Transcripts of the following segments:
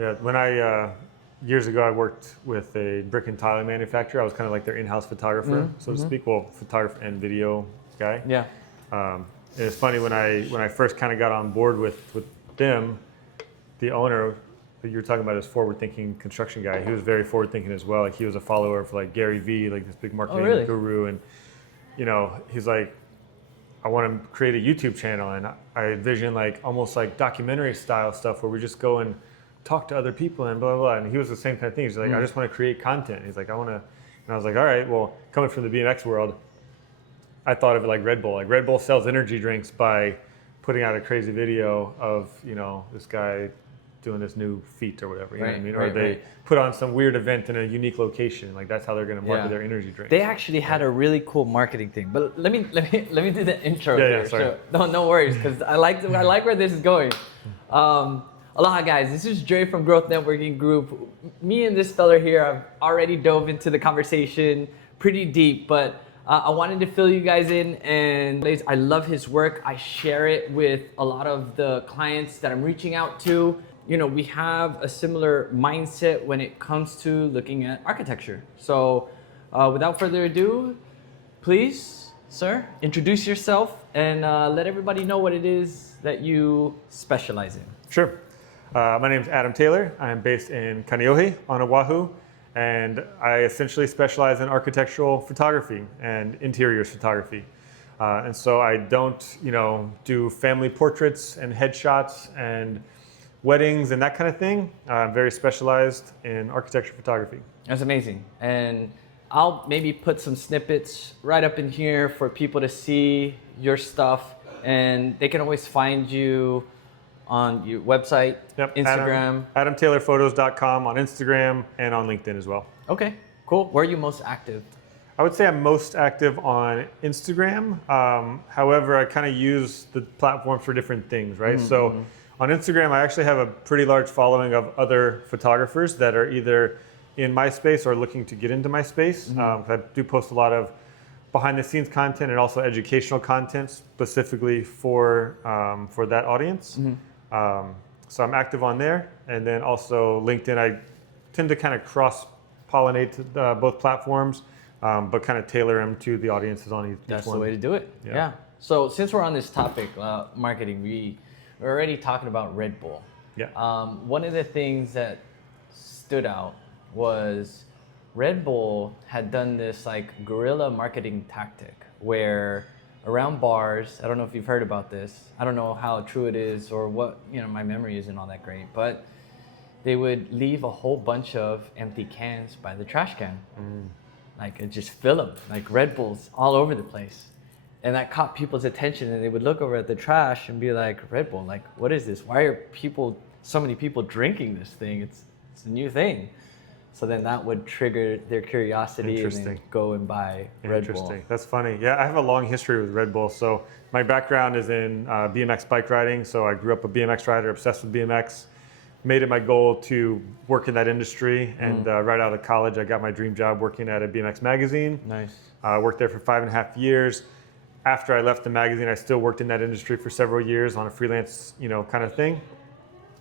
Yeah, when I years ago I worked with a brick and tile manufacturer. I was kind of like their in-house photographer, so to speak. Well, photographer and video guy. Yeah. And it's funny when I first kind of got on board with them, the owner that you were talking about is forward-thinking construction guy. He was very forward-thinking as well. Like he was a follower of like Gary Vee, like this big marketing guru, and he's like, I want to create a YouTube channel, and I envision like almost like documentary style stuff where we just go and talk to other people and blah, blah, blah. And he was the same kind of thing. He's like, I just want to create content. He's like, I want to, and I was like, all right, well, coming from the BMX world, I thought of it like Red Bull. Like Red Bull sells energy drinks by putting out a crazy video of, this guy doing this new feat or whatever, you know what I mean? Or they put on some weird event in a unique location. Like that's how they're going to market their energy drink. They actually had a really cool marketing thing. But let me do the intro here. Sorry. So, no worries, because I like where this is going. Aloha guys, this is Dre from Growth Networking Group. Me and this fella here have already dove into the conversation pretty deep, but I wanted to fill you guys in, and I love his work. I share it with a lot of the clients that I'm reaching out to. We have a similar mindset when it comes to looking at architecture. So without further ado, please, sir, introduce yourself and let everybody know what it is that you specialize in. Sure. My name is Adam Taylor. I'm based in Kaneohe on Oahu, and I essentially specialize in architectural photography and interiors photography. And so I don't, do family portraits and headshots and weddings and that kind of thing. I'm very specialized in architecture photography. That's amazing. And I'll maybe put some snippets right up in here for people to see your stuff, and they can always find you on your website, Instagram. AdamTaylorPhotos.com on Instagram and on LinkedIn as well. Okay, cool. Where are you most active? I would say I'm most active on Instagram. However, I kind of use the platform for different things, right? So on Instagram, I actually have a pretty large following of other photographers that are either in my space or looking to get into my space. I do post a lot of behind the scenes content and also educational content specifically for that audience. So I'm active on there. And then also LinkedIn, I tend to kind of cross-pollinate both platforms, but kind of tailor them to the audiences on each one. That's the way to do it. Yeah. So since we're on this topic, marketing, we're already talking about Red Bull. Yeah. One of the things that stood out was Red Bull had done this like guerrilla marketing tactic where around bars, I don't know if you've heard about this. I don't know how true it is or what, my memory isn't all that great, but they would leave a whole bunch of empty cans by the trash can. Like just fill them, like Red Bulls all over the place. And that caught people's attention, and they would look over at the trash and be like, Red Bull, like, what is this? Why are so many people drinking this thing? It's a new thing. So then that would trigger their curiosity and then go and buy Red Bull. Interesting. That's funny. Yeah, I have a long history with Red Bull. So my background is in BMX bike riding. So I grew up a BMX rider, obsessed with BMX. Made it my goal to work in that industry. And right out of college, I got my dream job working at a BMX magazine. Nice. I worked there for 5.5 years. After I left the magazine, I still worked in that industry for several years on a freelance, kind of thing.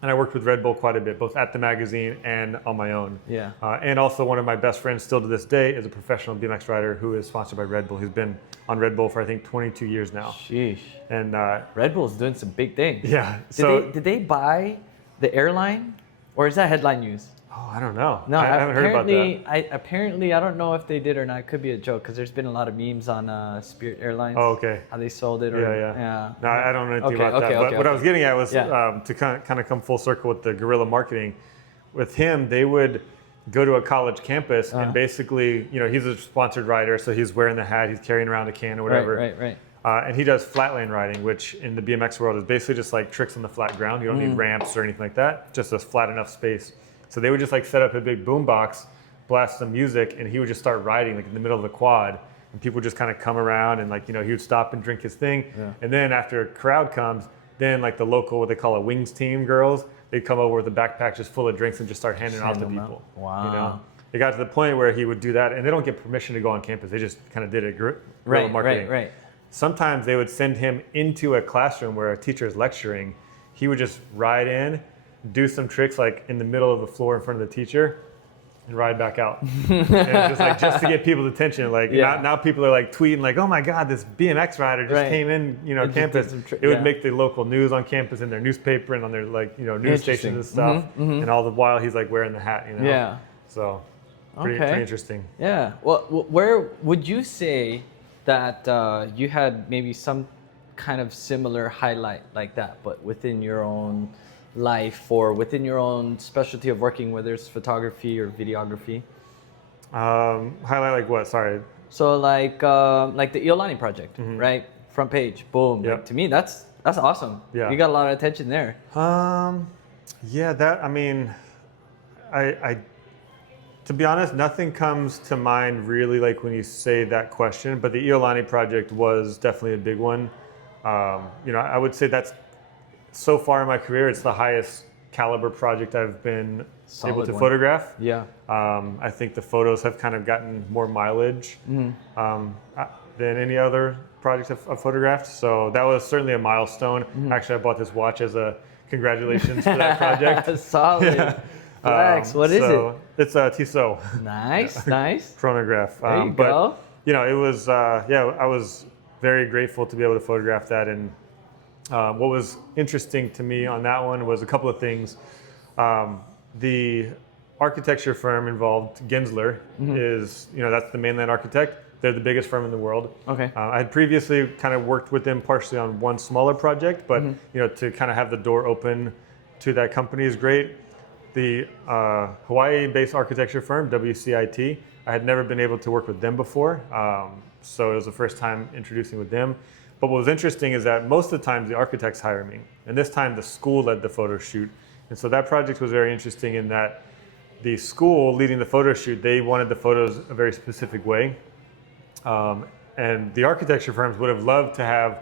And I worked with Red Bull quite a bit, both at the magazine and on my own. Yeah. And also one of my best friends still to this day is a professional BMX rider who is sponsored by Red Bull. He's been on Red Bull for, I think, 22 years now. Sheesh. And Red Bull's doing some big things. Yeah. Did they buy the airline, or is that headline news? Oh, I don't know. No, I haven't heard about that. Apparently, I don't know if they did or not. It could be a joke because there's been a lot of memes on Spirit Airlines. Oh, okay. How they sold it. Yeah. No, I don't know anything about that. But what I was getting at was to kind of come full circle with the guerrilla marketing. With him, they would go to a college campus and basically, he's a sponsored rider, so he's wearing the hat, he's carrying around a can or whatever. Right. And he does flatland riding, which in the BMX world is basically just like tricks on the flat ground. You don't need ramps or anything like that, just a flat enough space. So they would just like set up a big boom box, blast some music, and he would just start riding like in the middle of the quad. And people would just kind of come around and he would stop and drink his thing. Yeah. And then after a crowd comes, then like the local, what they call a wings team girls, they'd come over with a backpack just full of drinks and just start handing out to people. Wow. It got to the point where he would do that, and they don't get permission to go on campus. They just kind of did it guerrilla marketing. Right. Sometimes they would send him into a classroom where a teacher is lecturing. He would just ride in, do some tricks like in the middle of the floor in front of the teacher, and ride back out. And it's just like just to get people's attention. Like now people are like tweeting like, oh my God, this BMX rider just came in, campus. It would make the local news on campus in their newspaper and on their news stations and stuff. And all the while he's like wearing the hat, Yeah. So pretty interesting. Yeah. Well, where would you say that you had maybe some kind of similar highlight like that, but within your own life or within your own specialty of working, whether it's photography or videography? Highlight like what? Sorry. So like the Iolani project, right? Front page, boom. Yep. Like, to me, that's awesome. Yeah. You got a lot of attention there. Yeah. That. I mean, I. To be honest, nothing comes to mind really like when you say that question. But the Iolani project was definitely a big one. I would say that's. So far in my career, it's the highest caliber project I've been able to photograph. Yeah. I think the photos have kind of gotten more mileage than any other project I've photographed. So that was certainly a milestone. Actually, I bought this watch as a congratulations for that project. Solid. Flex. What is it? It's a Tissot. Nice. Chronograph. There you go. It was, I was very grateful to be able to photograph that. And what was interesting to me on that one was a couple of things. The architecture firm involved, Gensler, is, that's the mainland architect. They're the biggest firm in the world. Okay. I had previously kind of worked with them partially on one smaller project, but to kind of have the door open to that company is great. The Hawaii-based architecture firm, WCIT, I had never been able to work with them before, so it was the first time introducing with them. But what was interesting is that most of the time the architects hire me, and this time the school led the photo shoot. And so that project was very interesting in that the school leading the photo shoot, they wanted the photos a very specific way. And the architecture firms would have loved to have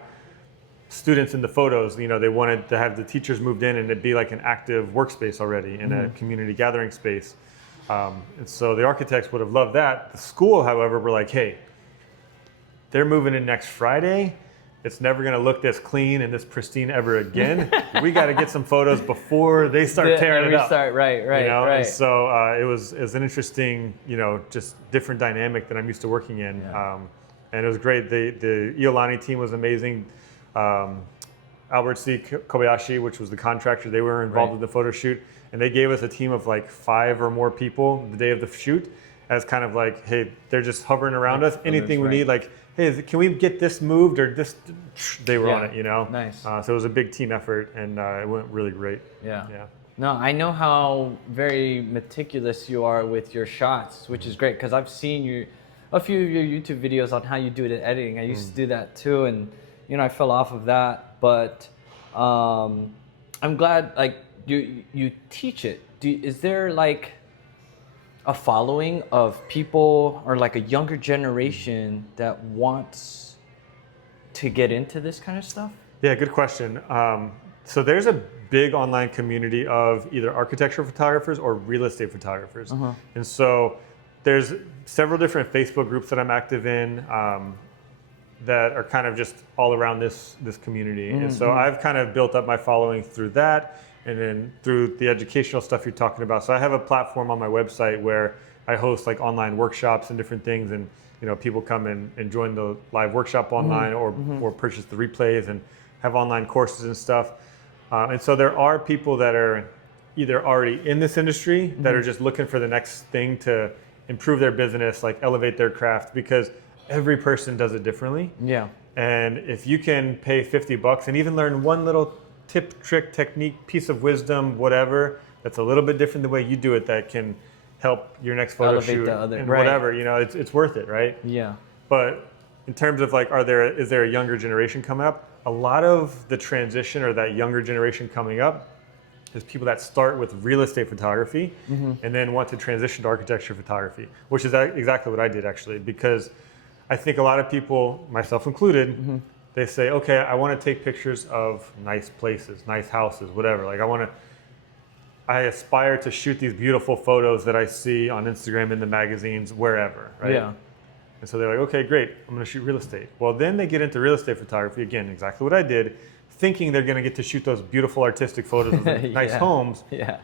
students in the photos. They wanted to have the teachers moved in and it'd be like an active workspace already in a community gathering space. And so the architects would have loved that. The school, however, were like, hey, they're moving in next Friday. It's never going to look this clean and this pristine ever again. We got to get some photos before they start tearing it up. Right. And so it was an interesting, just different dynamic that I'm used to working in. Yeah. And it was great. The Iolani team was amazing. Albert C. Kobayashi, which was the contractor, they were involved with the photo shoot. And they gave us a team of like 5 or more people the day of the shoot as kind of like, hey, they're just hovering around us. Anything we need, like, hey, can we get this moved or this? They were on it, Nice. So it was a big team effort, and it went really great. Yeah. No, I know how very meticulous you are with your shots, which is great because I've seen a few of your YouTube videos on how you do the editing. I used to do that too, and I fell off of that. But I'm glad like you teach it. Is there like a following of people or like a younger generation that wants to get into this kind of stuff? Yeah, good question. So there's a big online community of either architectural photographers or real estate photographers. And so there's several different Facebook groups that I'm active in that are kind of just all around this community. And so I've kind of built up my following through that. And then through the educational stuff you're talking about. So I have a platform on my website where I host like online workshops and different things, and people come and join the live workshop online or purchase the replays and have online courses and stuff. And so there are people that are either already in this industry that are just looking for the next thing to improve their business, like elevate their craft, because every person does it differently. Yeah. And if you can pay $50 and even learn one little tip, trick, technique, piece of wisdom, whatever, that's a little bit different the way you do it, that can help your next photo elevate shoot and whatever, it's worth it, right? Yeah. But in terms of like, is there a younger generation coming up? A lot of the transition or that younger generation coming up is people that start with real estate photography and then want to transition to architecture photography, which is exactly what I did actually, because I think a lot of people, myself included, they say, okay, I want to take pictures of nice places, nice houses, whatever. Like I aspire to shoot these beautiful photos that I see on Instagram, in the magazines, wherever, right? Yeah. And so they're like, okay, great, I'm going to shoot real estate. Well, then they get into real estate photography, again, exactly what I did, thinking they're going to get to shoot those beautiful artistic photos of the nice homes. Yeah.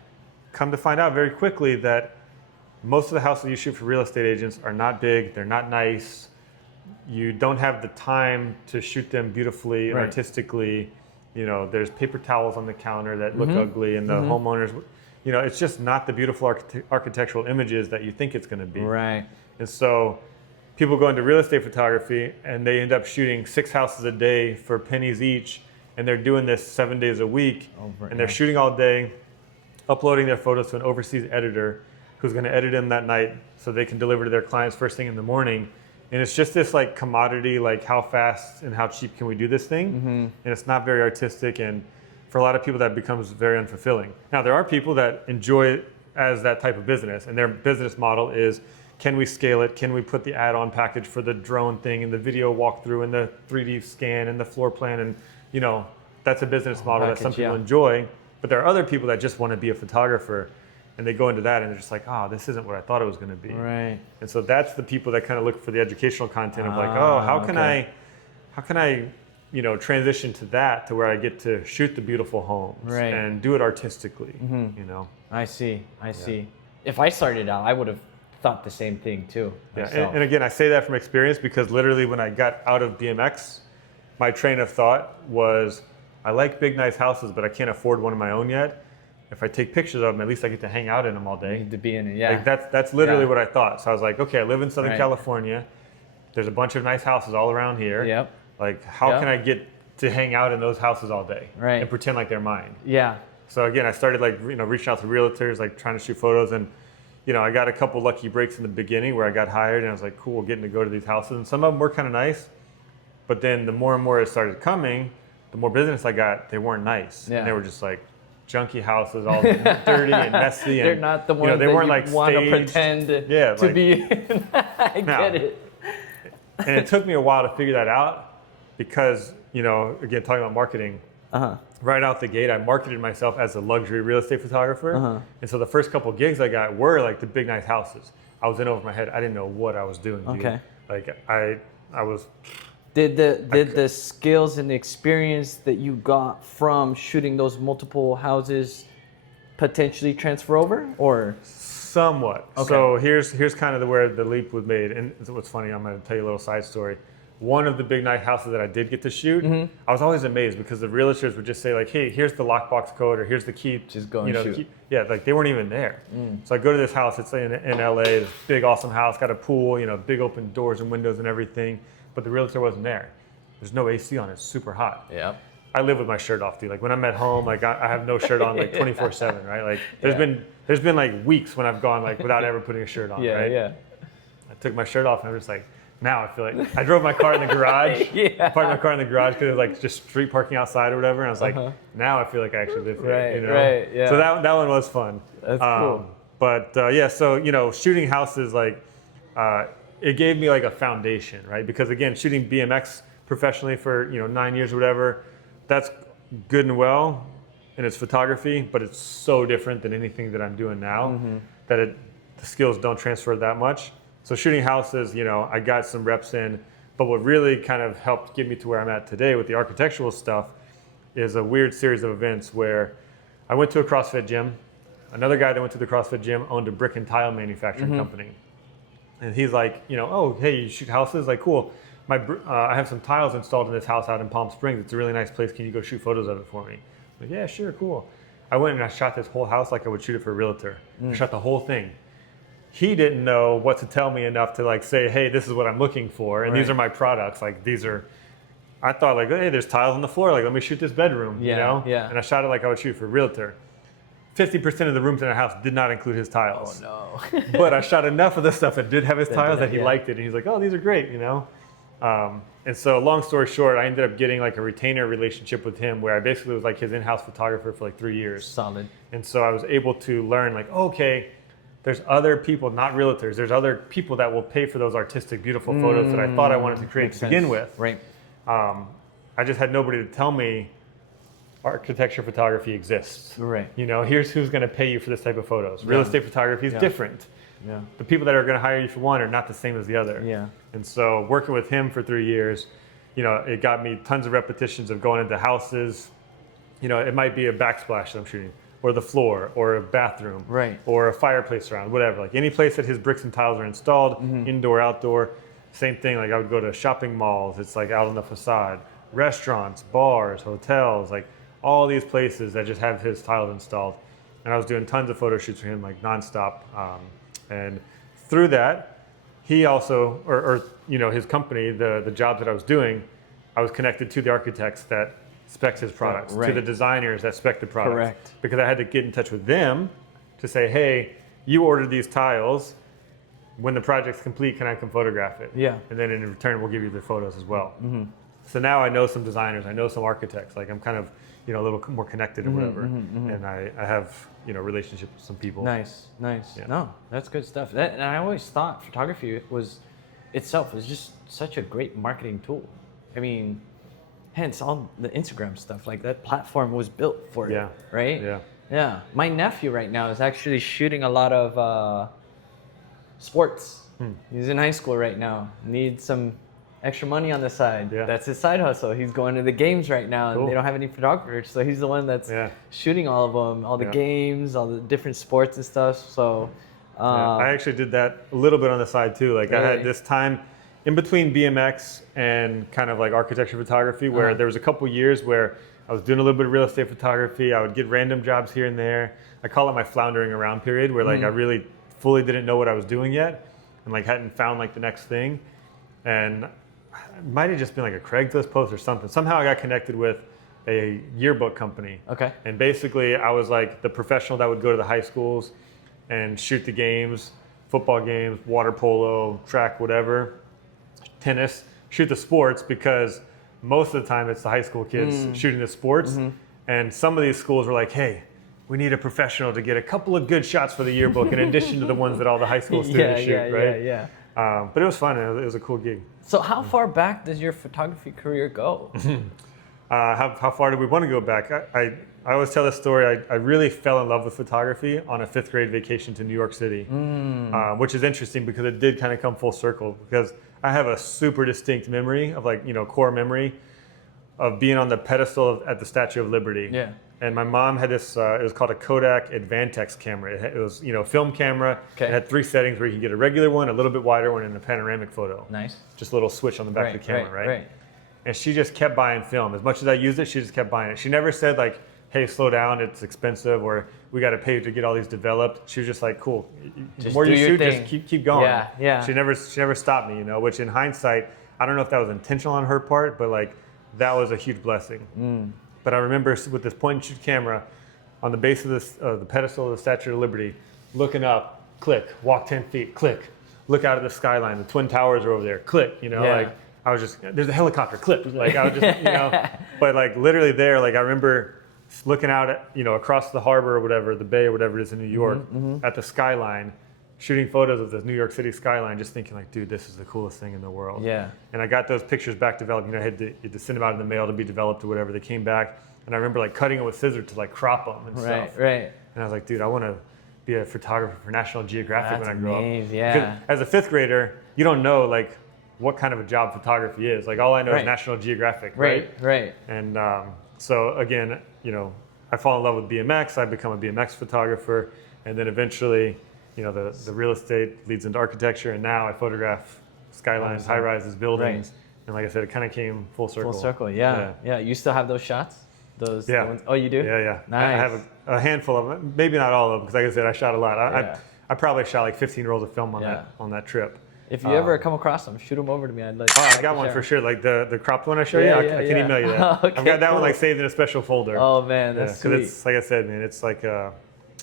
Come to find out very quickly that most of the houses you shoot for real estate agents are not big, they're not nice. You don't have the time to shoot them beautifully and artistically. You know, there's paper towels on the counter that look ugly, and the homeowners, you know, it's just not the beautiful architectural images that you think it's going to be. Right. And so people go into real estate photography and they end up shooting 6 houses a day for pennies each, and they're doing this 7 days a week, and they're shooting all day, uploading their photos to an overseas editor who's going to edit them that night so they can deliver to their clients first thing in the morning. And it's just this like commodity, like how fast and how cheap can we do this thing? And it's not very artistic, and for a lot of people that becomes very unfulfilling. Now there are people that enjoy it as that type of business, and their business model is, can we scale it? Can we put the add-on package for the drone thing and the video walkthrough and the 3D scan and the floor plan? And you know, that's a business model that some people enjoy. But there are other people that just want to be a photographer, and they go into that and they're just like, oh, this isn't what I thought it was going to be. Right. And so that's the people that kind of look for the educational content of like, oh, how can I, you know, transition to that, to where I get to shoot the beautiful homes and do it artistically, you know? I see. If I started out, I would have thought the same thing too. Yeah, and again, I say that from experience, because literally when I got out of BMX, my train of thought was, I like big, nice houses, but I can't afford one of my own yet. If I take pictures of them, at least I get to hang out in them all day. You need to be in it, yeah. Like that's literally what I thought. So I was like, okay, I live in Southern California. There's a bunch of nice houses all around here. Yep. Like, how can I get to hang out in those houses all day and pretend like they're mine? Yeah. So again, I started like, you know, reaching out to realtors, like trying to shoot photos, and you know, I got a couple lucky breaks in the beginning where I got hired, and I was like, cool, getting to go to these houses, and some of them were kind of nice. But then the more and more it started coming, the more business I got, they weren't nice. And they were just like junky houses, all dirty and messy. And, they're not the ones, you know, they weren't like want to staged. pretend to be. I get it. And it took me a while to figure that out, because, you know, again, talking about marketing, right out the gate, I marketed myself as a luxury real estate photographer. And so the first couple of gigs I got were like the big, nice houses. I was in over my head. I didn't know what I was doing, dude. Like I was... Did the skills and the experience that you got from shooting those multiple houses potentially transfer over, or? Somewhat. So here's kind of where the leap was made. And what's funny, I'm going to tell you a little side story. One of the big night houses that I did get to shoot, I was always amazed, because the realtors would just say like, hey, here's the lockbox code, or here's the key. Just go and shoot. Yeah, like they weren't even there. So I go to this house, it's in LA, this big awesome house, got a pool, you know, big open doors and windows and everything, but the realtor wasn't there. There's no AC on, it's super hot. Yep. I live with my shirt off, dude. Like when I'm at home, like I have no shirt on, like 24/7, right? Like there's been like weeks when I've gone like without ever putting a shirt on, right? I took my shirt off and I'm just like, now I feel like I drove my car in the garage, parked my car in the garage because it was like just street parking outside or whatever. And I was like, now I feel like I actually live here, you know? So that one was fun. That's cool. But yeah, so, you know, shooting houses, like, it gave me like a foundation, right? Because again, shooting BMX professionally for, you know, 9 years or whatever, that's good and well, and it's photography, but it's so different than anything that I'm doing now that the skills don't transfer that much. So shooting houses, you know, I got some reps in, but what really kind of helped get me to where I'm at today with the architectural stuff is a weird series of events where I went to a CrossFit gym. Another guy that went to the CrossFit gym owned a brick and tile manufacturing company. And he's like, you know, oh, hey, you shoot houses? Like, cool. I have some tiles installed in this house out in Palm Springs. It's a really nice place. Can you go shoot photos of it for me? I'm like, yeah, sure, cool. I went and I shot this whole house like I would shoot it for a realtor. I shot the whole thing. He didn't know what to tell me enough to like say, hey, this is what I'm looking for, and these are my products. Like these are, I thought like, hey, there's tiles on the floor. Like let me shoot this bedroom, you know? And I shot it like I would shoot for a realtor. 50% of the rooms in our house did not include his tiles. Oh no. But I shot enough of the stuff that did have his tiles that he liked it, and he's like, oh, these are great, you know? And so long story short, I ended up getting like a retainer relationship with him where I basically was like his in-house photographer for like 3 years. Solid. And so I was able to learn like, okay, there's other people, not realtors, there's other people that will pay for those artistic, beautiful photos that I thought I wanted to create to begin with. Right. I just had nobody to tell me architecture photography exists. Right. You know, here's who's going to pay you for this type of photos. Real estate photography is different. Yeah. The people that are going to hire you for one are not the same as the other. Yeah. And so working with him for 3 years, it got me tons of repetitions of going into houses. It might be a backsplash that I'm shooting, or the floor, or a bathroom, Right. or a fireplace around, whatever. Like any place that his bricks and tiles are installed, indoor, outdoor. Same thing. Like I would go to shopping malls. It's like out on the facade, restaurants, bars, hotels, like all these places that just have his tiles installed. And I was doing tons of photo shoots for him, like nonstop. And through that, he also, or his company, the jobs that I was doing, I was connected to the architects that spec his products, Right. to the designers that spec the products. Correct. Because I had to get in touch with them to say, hey, you ordered these tiles. When the project's complete, can I come photograph it? Yeah. And then in return, we'll give you the photos as well. So now I know some designers, I know some architects. Like I'm kind of, a little more connected or whatever. And I have, relationships with some people. Nice. Yeah. No, that's good stuff. And I always thought photography itself was just such a great marketing tool. I mean, hence all the Instagram stuff, like that platform was built for it, Yeah. right? Yeah. Yeah. My nephew right now is actually shooting a lot of sports. He's in high school right now. Needs some extra money on the side. Yeah. That's his side hustle. He's going to the games right now, and Cool. they don't have any photographers, so he's the one that's shooting all of them, all the games, all the different sports and stuff. So, I actually did that a little bit on the side too. Like I Really? had this time in between BMX and kind of like architecture photography where there was a couple years where I was doing a little bit of real estate photography. I would get random jobs here and there. I call it my floundering around period where like I really fully didn't know what I was doing yet and like hadn't found like the next thing. And it might have just been like a Craigslist post or something. Somehow I got connected with a yearbook company. Okay. And basically I was like the professional that would go to the high schools and shoot the games, football games, water polo, track, whatever, tennis, shoot the sports because most of the time it's the high school kids shooting the sports. And some of these schools were like, hey, we need a professional to get a couple of good shots for the yearbook in addition to the ones that all the high school students shoot, right? Yeah. But it was fun. It was a cool gig. So how far back does your photography career go? How far do we want to go back? I always tell this story. I really fell in love with photography on a 5th grade vacation to New York City, which is interesting because it did kind of come full circle because I have a super distinct memory of like, core memory of being on the pedestal at the Statue of Liberty. Yeah. And my mom had this, it was called a Kodak Advantex camera. It was, film camera. Okay. It had 3 settings where you could get a regular one, a little bit wider one, and a panoramic photo. Nice. Just a little switch on the back of the camera, right? And she just kept buying film. As much as I used it, she just kept buying it. She never said like, hey, slow down, it's expensive, or we got to pay to get all these developed. She was just like, cool. The more you shoot, just keep going. Yeah. She never stopped me, which in hindsight, I don't know if that was intentional on her part, but like that was a huge blessing. But I remember with this point and shoot camera on the base of the pedestal of the Statue of Liberty, looking up, click, walk 10 feet, click, look out at the skyline, the Twin Towers are over there, click, like I was just, there's a helicopter, click, like I was just, but like literally there, like I remember looking out at, across the harbor or whatever, the bay or whatever it is in New York, at the skyline, shooting photos of the New York City skyline, just thinking like, dude, this is the coolest thing in the world. Yeah. And I got those pictures back developed. I had to send them out in the mail to be developed or whatever. They came back, and I remember like cutting it with scissors to like crop them and stuff. Right. And I was like, dude, I want to be a photographer for National Geographic when I grow up. Yeah. Because as a 5th grader, you don't know like what kind of a job photography is. Like all I know is National Geographic, right? Right. And so again, I fall in love with BMX. I become a BMX photographer, and then eventually, the real estate leads into architecture, and now I photograph skylines, high rises, buildings, and like I said, it kind of came full circle. Full circle, yeah. You still have those shots? Those yeah. the ones? Oh, you do? Yeah. Nice. I have a handful of them, maybe not all of them, because like I said, I shot a lot. I probably shot like 15 rolls of film on that trip. If you ever come across them, shoot them over to me. I'd like. I got one for sure. Like the cropped one I showed you. I can email you that. Okay, I've got that one like saved in a special folder. Oh man, that's sweet. It's like I said, man. It's like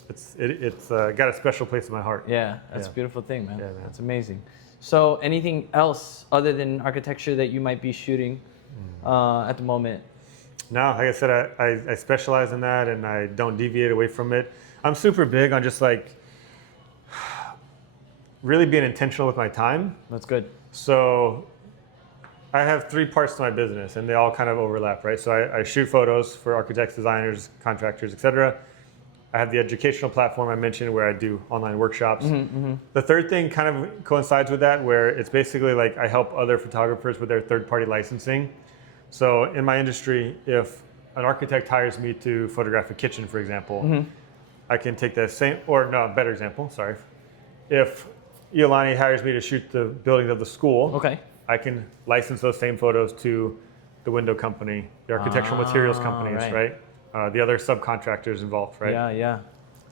it's got a special place in my heart. Yeah, that's a beautiful thing, man. Yeah, man. That's amazing. So, anything else other than architecture that you might be shooting at the moment? No, like I said, I specialize in that, and I don't deviate away from it. I'm super big on just like really being intentional with my time. That's good. So I have 3 parts to my business, and they all kind of overlap, right? So I shoot photos for architects, designers, contractors, etc. I have the educational platform I mentioned where I do online workshops. The third thing kind of coincides with that, where it's basically like I help other photographers with their third-party licensing. So in my industry, if an architect hires me to photograph a kitchen, for example, I can take that same, or no, better example, sorry. If Iolani hires me to shoot the buildings of the school, Okay. I can license those same photos to the window company, the architectural materials companies, right? The other subcontractors involved, right? Yeah.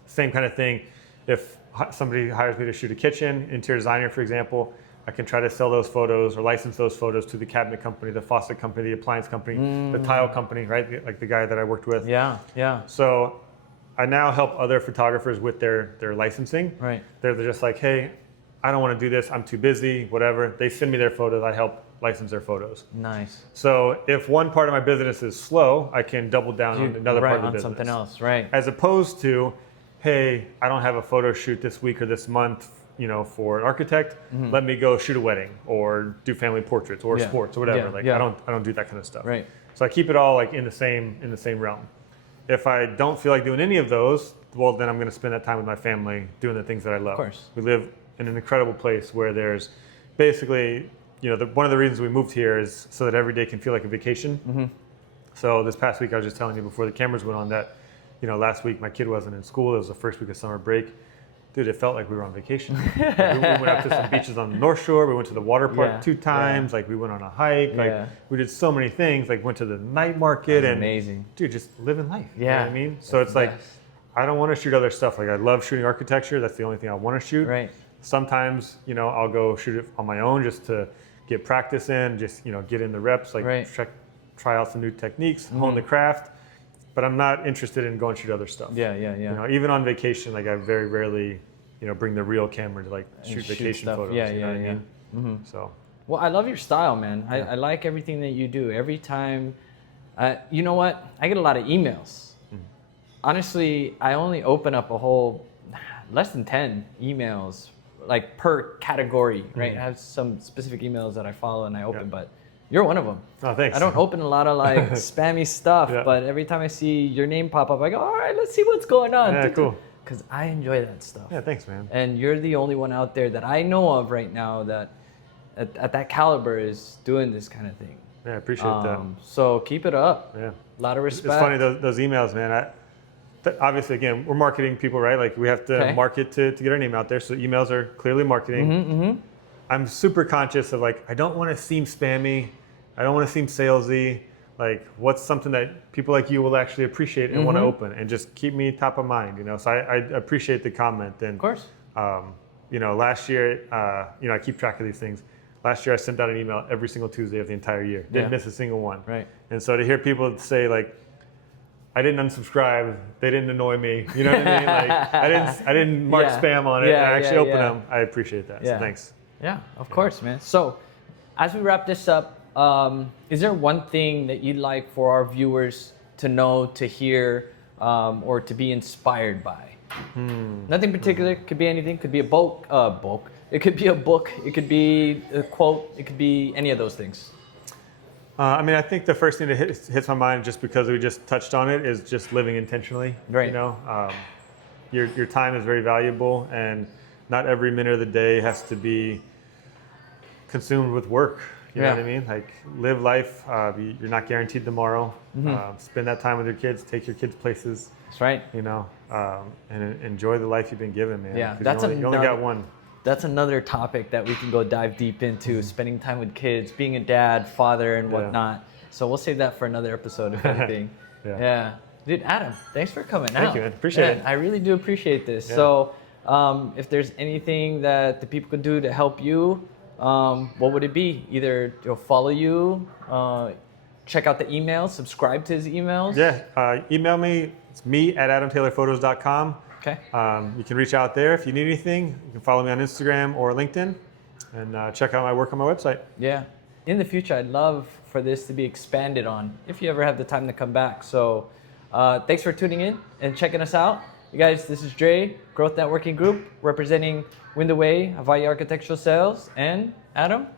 Same kind of thing. If somebody hires me to shoot a kitchen, interior designer, for example, I can try to sell those photos or license those photos to the cabinet company, the faucet company, the appliance company, the tile company, right? Like the guy that I worked with. Yeah. So I now help other photographers with their licensing. Right. They're just like, hey, I don't want to do this. I'm too busy, whatever. They send me their photos. I help license their photos. Nice. So if one part of my business is slow, I can double down on another part of the on business. something else, right? As opposed to, hey, I don't have a photo shoot this week or this month, for an architect. Let me go shoot a wedding or do family portraits or sports or whatever. I don't do that kind of stuff. Right. So I keep it all like in the same realm. If I don't feel like doing any of those, well, then I'm going to spend that time with my family doing the things that I love. Of course. We live in an incredible place where there's basically, one of the reasons we moved here is so that every day can feel like a vacation. So this past week, I was just telling you before the cameras went on that, last week my kid wasn't in school. It was the first week of summer break. Dude, it felt like we were on vacation. We went up to some beaches on the North Shore. We went to the water park 2 times. Like we went on a hike. Like we did so many things. Like went to the night market. That's and amazing. Dude, just living life. Yeah. You know what I mean? So it's like, I don't want to shoot other stuff. Like I love shooting architecture. That's the only thing I want to shoot. Right. Sometimes, I'll go shoot it on my own just to get practice in, just, get in the reps, like try out some new techniques, hone the craft. But I'm not interested in going shoot other stuff. Yeah. Even on vacation, like I very rarely, bring the real camera to like shoot vacation stuff. photos. Yeah. You know what I mean? So. Well, I love your style, man. I like everything that you do. Every time, you know what? I get a lot of emails. Honestly, I only open up a whole less than 10 emails, like per category, right? I have some specific emails that I follow and I open, but you're one of them. Oh, thanks. I don't open a lot of like spammy stuff, but every time I see your name pop up, I go, all right, let's see what's going on. Yeah, cool. Because I enjoy that stuff. Yeah, thanks, man. And you're the only one out there that I know of right now that at that caliber is doing this kind of thing. Yeah, I appreciate that. So keep it up. Yeah. A lot of respect. It's funny, those emails, man. Obviously, again, we're marketing people, right? Like we have to market to get our name out there. So emails are clearly marketing. I'm super conscious of like, I don't want to seem spammy. I don't want to seem salesy. Like what's something that people like you will actually appreciate and want to open and just keep me top of mind, So I appreciate the comment. And of course. Last year, I keep track of these things. Last year I sent out an email every single Tuesday of the entire year. Didn't miss a single one. Right. And so to hear people say like, I didn't unsubscribe, they didn't annoy me. You know what I mean? Like I didn't mark spam on it. I actually opened them. I appreciate that. So thanks. Yeah, of course, man. So as we wrap this up, is there one thing that you'd like for our viewers to know, to hear, or to be inspired by? Nothing particular. Could be anything. Could be a bulk. It could be a book. It could be a quote. It could be any of those things. I think the first thing that hits my mind, just because we just touched on it, is just living intentionally. Right. Your time is very valuable, and not every minute of the day has to be consumed with work. You know what I mean? Like live life. You're not guaranteed tomorrow. Spend that time with your kids. Take your kids places. That's right. And enjoy the life you've been given, man. Yeah, you only got one. That's another topic that we can go dive deep into, spending time with kids, being a dad, father, and whatnot. So we'll save that for another episode, if anything. Yeah. Dude, Adam, thanks for coming out. Thank you, man. Appreciate it. I really do appreciate this. Yeah. So if there's anything that the people could do to help you, what would it be? Either follow you, check out the emails, subscribe to his emails. Yeah, email me. It's me@adamtaylorphotos.com. Okay. You can reach out there if you need anything. You can follow me on Instagram or LinkedIn, and check out my work on my website. Yeah. In the future, I'd love for this to be expanded on if you ever have the time to come back. So thanks for tuning in and checking us out. You guys, this is Dre, Growth Networking Group, representing Wind Away, Hawaii Architectural Sales, and Adam.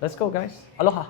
Let's go, guys. Aloha.